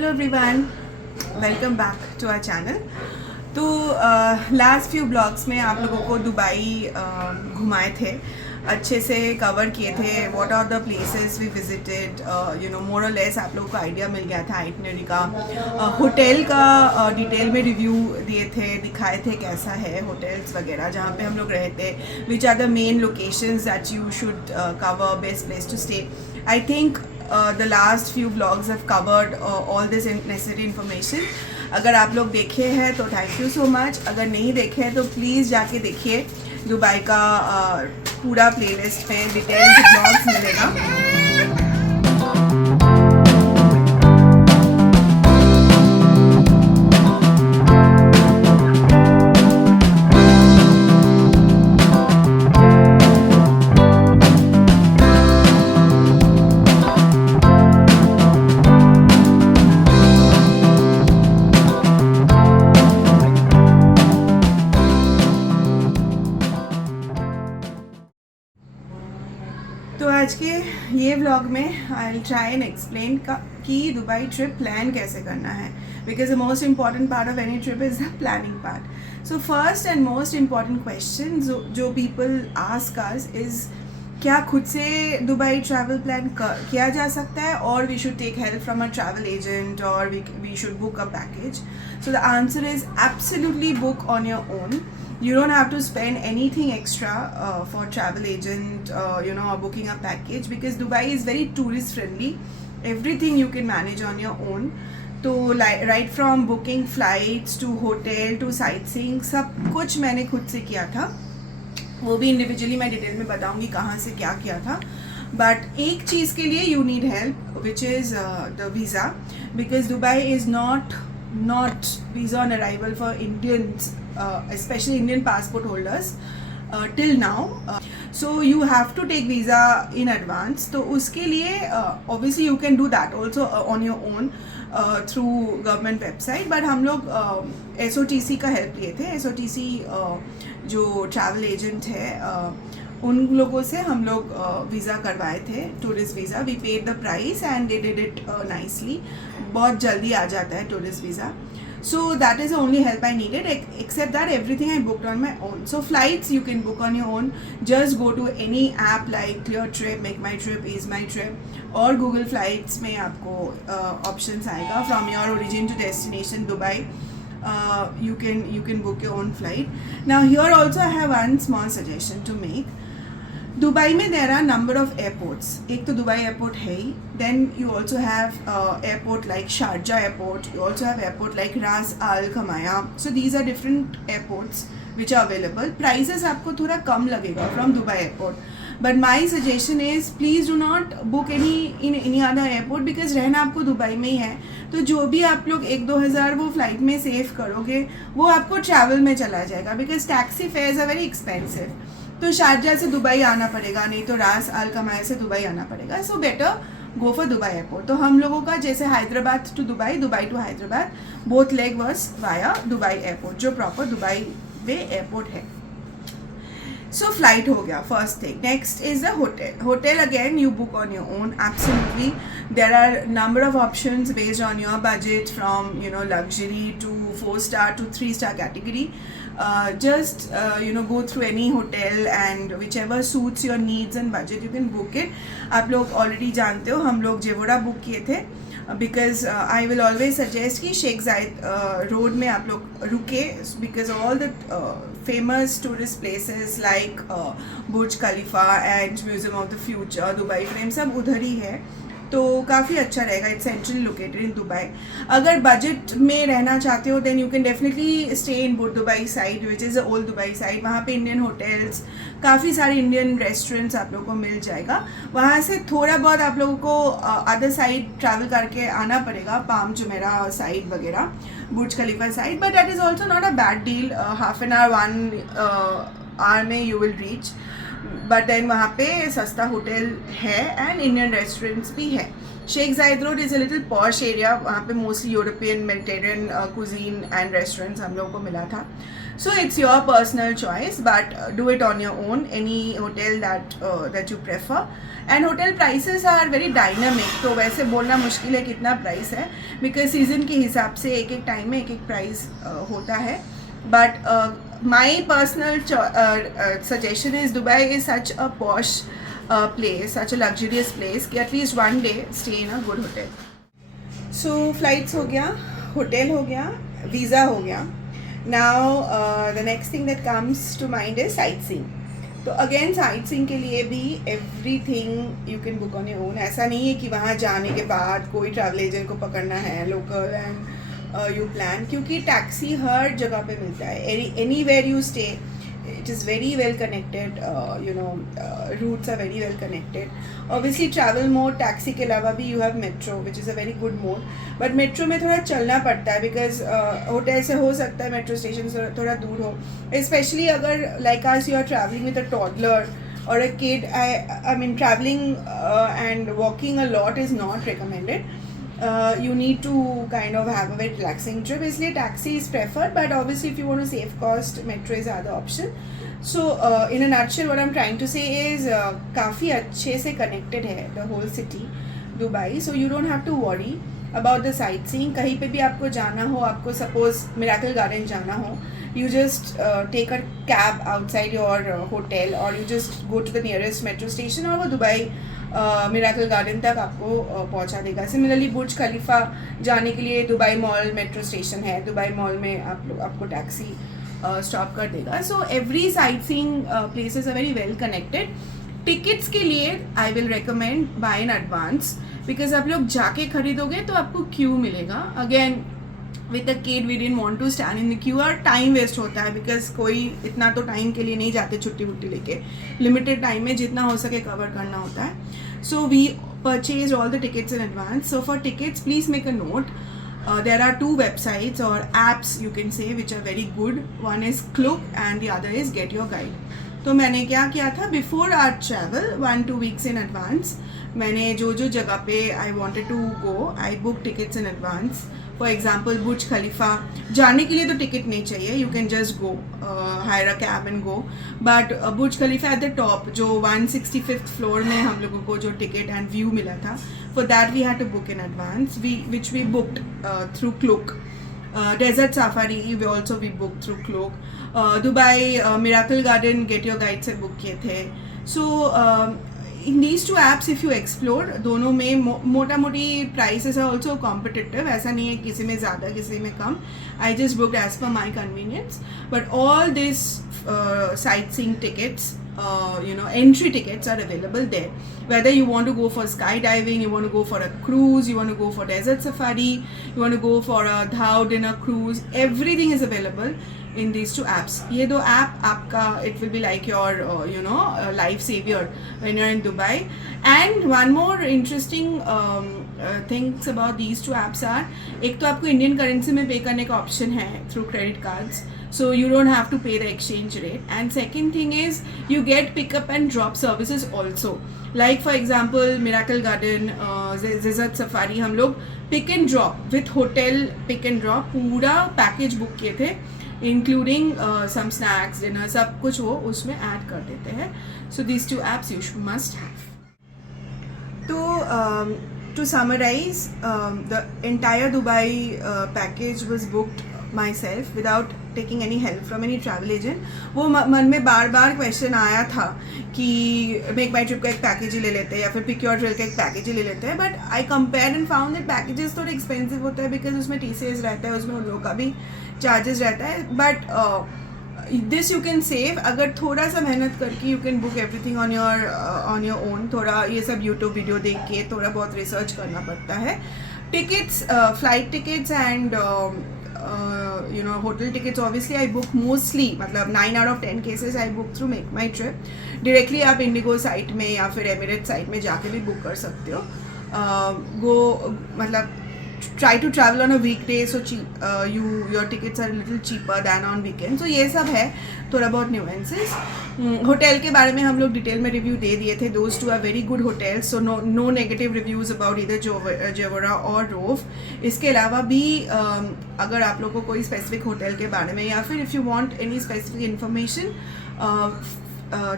Hello everyone, welcome back to our channel. तो last few blogs में आप लोगों को दुबई घुमाए थे, अच्छे से कवर किए थे। What are the places we visited, more or less आप लोगों को आइडिया मिल गया था आइटनरी का। होटल का डिटेल में रिव्यू दिए थे, दिखाए थे कैसा है होटल्स वगैरह जहाँ पे हम लोग रहे थे, which are the main locations that you should cover, best place to stay. I think the last few vlogs have covered all this necessary information. अगर आप लोग देखे हैं तो थैंक यू सो मच, अगर नहीं देखे हैं तो प्लीज़ जाके देखिए। दुबई का पूरा प्लेलिस्ट में डिटेल्ड ब्लॉग्स मिलेगा। तो आज के ये व्लॉग में I will try and explain कि दुबई ट्रिप प्लान कैसे करना है, because the most important part of any trip is the planning part. So first and most important question जो पीपल आस्क अस इज़, क्या खुद से Dubai travel plan किया जा सकता है, or we should take help from a travel agent, or we should book a package? So the answer is absolutely book on your own. You don't have to spend anything extra for travel agent, or booking a package, because Dubai is very tourist friendly. Everything you can manage on your own. तो right from booking flights to hotel to sightseeing, सब कुछ मैंने खुद से किया था। वो भी इंडिविजुअली मैं डिटेल में बताऊंगी कहाँ से क्या किया था। बट एक चीज़ के लिए you need help, which is the visa, because Dubai is not visa on arrival for Indians, especially Indian passport holders, till now. So you have to take visa in advance. तो उसके लिए obviously you can do that also on your own through government website. But हम लोग SOTC का help लिए थे। SOTC जो travel agent है, उन लोगों से हम लोग वीज़ा करवाए थे, tourist visa. We paid the price and they did it nicely. बहुत जल्दी आ जाता है tourist visa. So that is the only help I needed, except that everything I booked on my own. So flights you can book on your own. Just go to any app like Cleartrip, MakeMyTrip, EaseMyTrip, और Google flights में आपको options आएगा from your origin to destination Dubai. You can book your own flight. Now here also I have one small suggestion to make. Dubai में there are number of airports. एक तो Dubai airport है ही, then you also have airport like Sharjah airport, you also have airport like Ras Al Khaimah. So these are different airports which are available. Prices आपको थोड़ा कम लगेगा from Dubai airport, but my suggestion is please do not book any other airport, because रहना आपको Dubai में ही है. तो जो भी आप लोग 1-2 हज़ार वो फ्लाइट में सेव करोगे, वो आपको ट्रैवल में चला जाएगा, because taxi fares are very expensive. तो शारजा से दुबई आना पड़ेगा, नहीं तो रास अल खमाया से दुबई आना पड़ेगा. So better go for Dubai airport. तो हम लोगों का जैसे Hyderabad to Dubai, Dubai to Hyderabad, both leg was via Dubai airport, जो प्रॉपर दुबई में एयरपोर्ट है. So flight हो गया, first thing. Next is the hotel. Hotel again you book on your own. Absolutely, there are number of options based on your budget, from luxury to 4-star to 3-star category. Just go through any hotel and whichever suits your needs and budget you can book it. आप लोग already जानते हो, हम लोग जेवोरा book किए थे, because I will always suggest कि Sheikh Zayed road में आप लोग रुके, because all the famous tourist places like Burj Khalifa and museum of the future, Dubai frame, सब उधर ही है. तो काफ़ी अच्छा रहेगा. It's centrally located in Dubai. अगर बजट में रहना चाहते हो then you can definitely stay in Bur Dubai side, which is the old Dubai side. वहाँ पे इंडियन होटल्स, काफ़ी सारे इंडियन रेस्टोरेंट्स आप लोगों को मिल जाएगा. वहाँ से थोड़ा बहुत आप लोगों को अदर साइड ट्रैवल करके आना पड़ेगा, पाम जुमेरा साइड वगैरह, Burj Khalifa side, but that is also not a bad deal. Half an hour 1 hour में you will reach. But then वहाँ पे सस्ता होटल है एंड इंडियन रेस्टोरेंट्स भी है. Sheikh Zayed road is a little posh area, वहाँ पे mostly European Mediterranean cuisine and restaurants हम लोगों को मिला था. So it's your personal choice, but do it on your own. Any hotel that you prefer. And hotel prices are very dynamic. तो वैसे बोलना मुश्किल है कितना प्राइस है, because season के हिसाब से एक एक टाइम में एक एक प्राइस होता है. But my personal suggestion is Dubai is such a posh place, such a luxurious place कि at least one day stay in a good hotel. So flights हो गया, hotel हो गया, visa हो गया. Now the next thing that comes to mind is sightseeing. तो again sightseeing के लिए भी everything you can book on your own. ऐसा नहीं है कि वहाँ जाने के बाद कोई ट्रैवल एजेंट को पकड़ना है लोकल एंड यू प्लान, क्योंकि टैक्सी हर जगह पे मिलता है. anywhere you stay, it is very well connected, routes are very well connected. Obviously travel mode taxi के अलावा भी you have metro which is a very good mode, but metro में थोड़ा चलना पड़ता है because होटल से हो सकता है metro station से थोड़ा दूर हो, especially अगर like us you are traveling with a toddler or a kid. I mean traveling and walking a lot is not recommended. You need to kind of have a very relaxing trip, इसलिए taxi is preferred, but obviously if you want to save cost, metro is the other option. So in a nutshell what I'm trying to say is काफ़ी अच्छे से connected है the whole city Dubai, so you don't have to worry about the sightseeing. कहीं पे भी आपको जाना हो, आपको suppose Miracle Garden जाना हो, you just take a cab outside your hotel or you just go to the nearest metro station और वो दुबई मिराकल गार्डन तक आपको पहुंचा देगा. सिमिलरली बुर्ज खलीफा जाने के लिए दुबई मॉल मेट्रो स्टेशन है, दुबई मॉल में आपको टैक्सी स्टॉप कर देगा. So every sightseeing places are very well connected. Tickets के लिए I will recommend buy in advance, because आप लोग जाके खरीदोगे तो आपको क्यू मिलेगा. Again with the kid we didn't want to stand in the queue और टाइम वेस्ट होता है, बिकॉज कोई इतना तो टाइम के लिए नहीं जाते छुट्टी वुट्टी लेके. लिमिटेड टाइम में जितना हो सके कवर करना होता है. So we purchase all the tickets in advance. So for tickets please make a note. There are 2 websites or apps you can say which are very good. One is Klook and the other is Get Your Guide. तो मैंने क्या किया था, before our travel 1-2 weeks in advance मैंने जो जगह पे I wanted to go I book tickets in advance. For example Burj Khalifa जाने के लिए तो टिकट नहीं चाहिए, you can just go hire a cab and go. But Burj Khalifa at the top जो 165th फ्लोर में हम लोगों को जो टिकट एंड व्यू मिला था, for that we had to book in advance, which we booked through Klook. Desert safari we book through Klook. Dubai miracle garden get your guide से book किए थे. सो in these 2 apps if you explore, दोनों में मोटा मोटी prices are also competitive. ऐसा नहीं है किसी में ज़्यादा किसी में कम. I just booked as per my convenience. But all these sightseeing tickets, entry tickets are available there. Whether you want to go for skydiving, you want to go for a cruise, you want to go for desert safari, you want to go for a dhao dinner cruise, everything is available in these 2 apps. ये 2 app आपका it will be like your life savior when you're in Dubai. And one more interesting things about these 2 apps are, एक तो आपको Indian currency में पे करने का option है through credit cards, so you don't have to pay the exchange rate. And second thing is you get pick up and drop services also. Like for example Miracle Garden, Desert Safari हम लोग pick and drop with hotel pick and drop पूरा package book किए थे, including some snacks dinner सब कुछ वो उसमें add कर देते हैं. So these 2 apps you must have. तो to summarize, the entire Dubai package was booked myself without taking any help from any travel agent. वो मन में बार बार क्वेश्चन आया था कि मेक माई ट्रिप का एक पैकेज ही ले लेते हैं या फिर पिक योर ट्रेल का एक पैकेज ही ले लेते हैं. But I compare and found that packages थोड़े एक्सपेंसिव होता है, बिकॉज उसमें TCS रहता है, उसमें उन लोगों का भी चार्जेस रहता है. But this you can save अगर थोड़ा सा मेहनत करके. You can book everything on your own. थोड़ा ये सब यूट्यूब वीडियो देख के थोड़ा बहुत रिसर्च करना पड़ता है. Tickets, flight tickets and hotel tickets obviously I book mostly, मतलब 9 out of 10 cases I book through Make My Trip. Directly आप इंडिगो साइट में या फिर एमिरेट साइट में जाके भी बुक कर सकते हो. मतलब try to travel on a weekday, so your tickets are a little cheaper than on weekend. So ये सब है थोड़ा बहुत nuances. होटल के बारे में हम लोग डिटेल में रिव्यू दे दिए थे. Those two are very good hotels, so no negative reviews about either Jevora और Rove. इसके अलावा भी अगर आप लोग को कोई स्पेसिफिक होटल के बारे में या फिर if you want any specific information,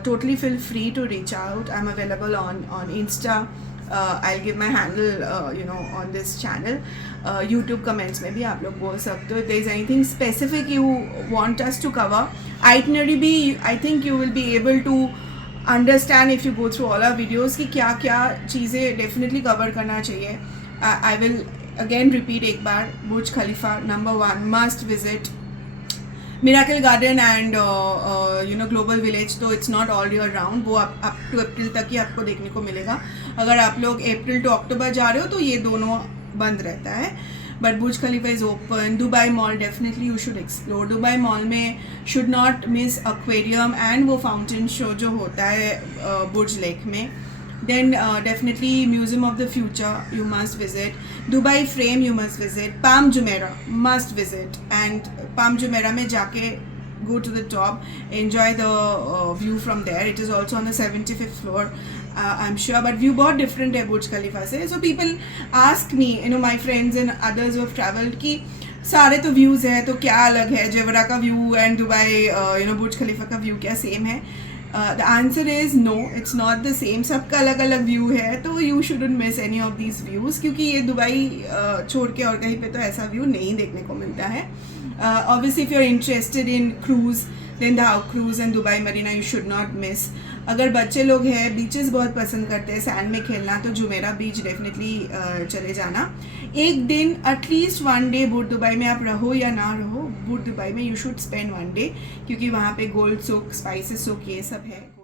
totally feel free to reach out. I'm available on Insta. I'll give my handle on this channel. YouTube comments में भी आप लोग बोल सकते हो. If there is anything specific you want us to cover, itinerary भी I think you will be able to understand if you go through all our videos कि क्या क्या चीज़ें definitely cover करना चाहिए. I will again repeat एक बार, Burj Khalifa number 1 must visit. Miracle garden and global village तो it's not all year round, वो अप टू अप्रैल तक ही आपको देखने को मिलेगा. अगर आप लोग अप्रैल टू अक्टूबर जा रहे हो तो ये दोनों बंद रहता है. But Burj Khalifa is open. Dubai Mall definitely you should explore. Dubai mall में should not miss aquarium and वो फाउंटेन शो जो होता है बुर्ज लेक में. Then definitely Museum of the Future you must visit. Dubai Frame you must visit. Palm Jumeirah must visit. And Palm Jumeirah में जाके go to the top, enjoy the view from there. It is also on the 75th floor, I'm sure. But view बहुत different है बुर्ज खलीफा से. So people ask me, my friends and others who have traveled कि सारे तो views है तो क्या अलग है, जेवरा का व्यू एंड दुबई बुर्ज खलीफा का व्यू क्या सेम है? The answer is no, it's not the same. सबका अलग अलग व्यू है, तो you shouldn't miss any of these views, क्योंकि ये दुबई छोड़ के और कहीं पे तो ऐसा व्यू नहीं देखने को मिलता है. Obviously if you're interested in cruise, then the Howrah cruise and Dubai Marina you should not miss. अगर बच्चे लोग हैं, बीचेस बहुत पसंद करते हैं सैंड में खेलना, तो जुमेरा बीच डेफिनेटली चले जाना. एक दिन एटलीस्ट 1 डे बुर्ज दुबई में आप रहो या ना रहो, बुर्ज दुबई में यू शुड स्पेंड 1 डे, क्योंकि वहाँ पे गोल्ड सोक, स्पाइसेस सोक ये सब है.